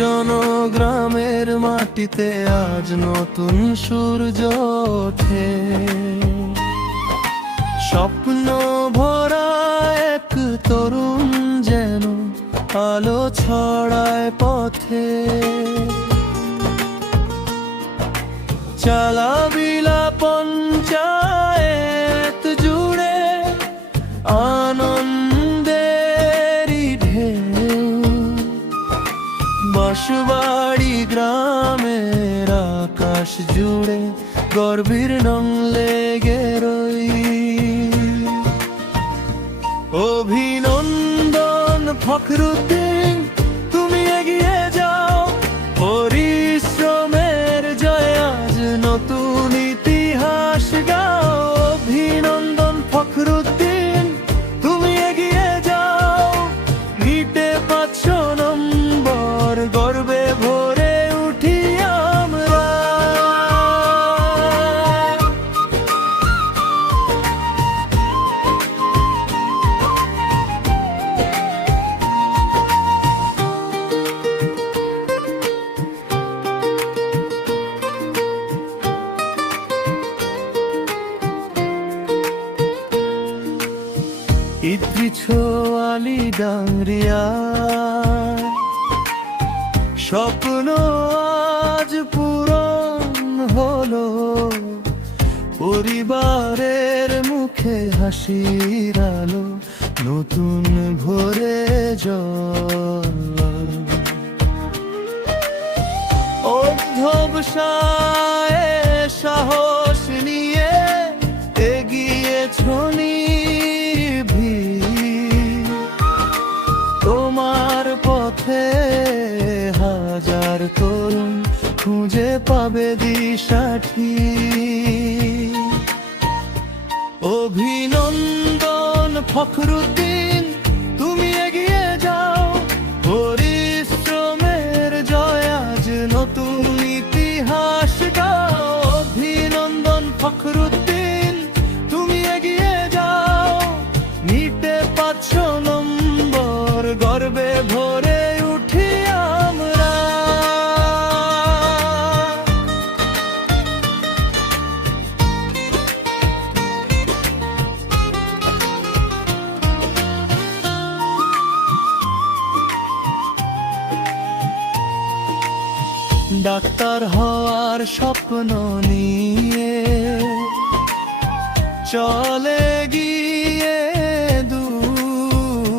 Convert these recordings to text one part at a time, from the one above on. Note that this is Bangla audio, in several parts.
জনগ্রামের মাটিতে আজ নতুন সূর্য ওঠে। স্বপ্ন ভরা এক তরুণ যেন আলো ছড়ায় পথে। চালাবিলা পঞ্চায়েত জুড়ে আনন্দেরই ঢেউ। বাঁশবাড়ি গ্রামের আকাশ জুড়ে গর্বের রং লেগে রই। অভিনন্দন ফখরুদ্দিন, তুমি এগিয়ে যাও। পরিশ্রমের জয় আজ নতুন ইতিহাস গাও। অভিনন্দন ফখরুদ্দিন, তুমি এগিয়ে যাও। নিতে 500 নম্বর, গর্বে ভরে উঠি আমরা। ইদ্রিছোয়ালি ডাংরিয়া স্বপ্ন আজ পূরণ হলো। পরিবারের মুখে হাসির আলো, নতুন ভোরে জল। অধ্যবসায় সাহস নিয়ে এগিয়েছ নির্ভীক। তোমার পথে হাজার তরুণ খুঁজে পাবে দিশা ঠিক। অভিনন্দন ফখরুদ্দিন, তুমি এগিয়ে যাও। পরিশ্রমের জয় আজ নতুন ইতিহাস গাও। অভিনন্দন ফখরুদ্দিন, তুমি এগিয়ে যাও। নিতে 500 নম্বর, গর্বে ভরে উঠি আমরা। ডাক্তার হওয়ার স্বপ্ন নিয়ে চলে গিয়ে দূর।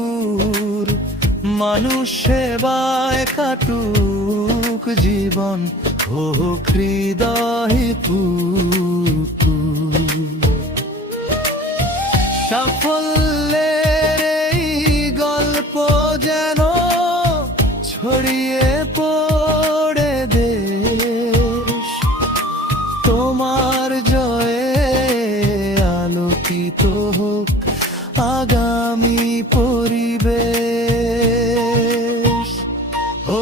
মানুষ সেবায় কাটুক জীবন, হোক হৃদয় পুতুল। সাফল্যের এই গল্প যেন ছড়িয়ে পড়ে দেশ। তোমার জয়ে আলোকিত হোক আগামী পরিবেশ।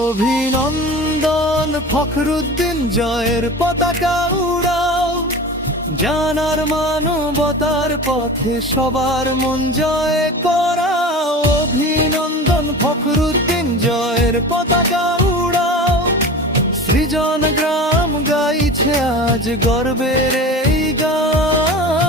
অভিনন্দন ফখরুদ্দিন, জয়ের পতাকা উড়াও। জানার মানবতার পথে সবার মন জয় করাও। অভিনন্দন ফখরুদ্দিন, জয়ের পতাকা উড়াও। সৃজন গ্রাম গাইছে আজ গর্বের এই গান।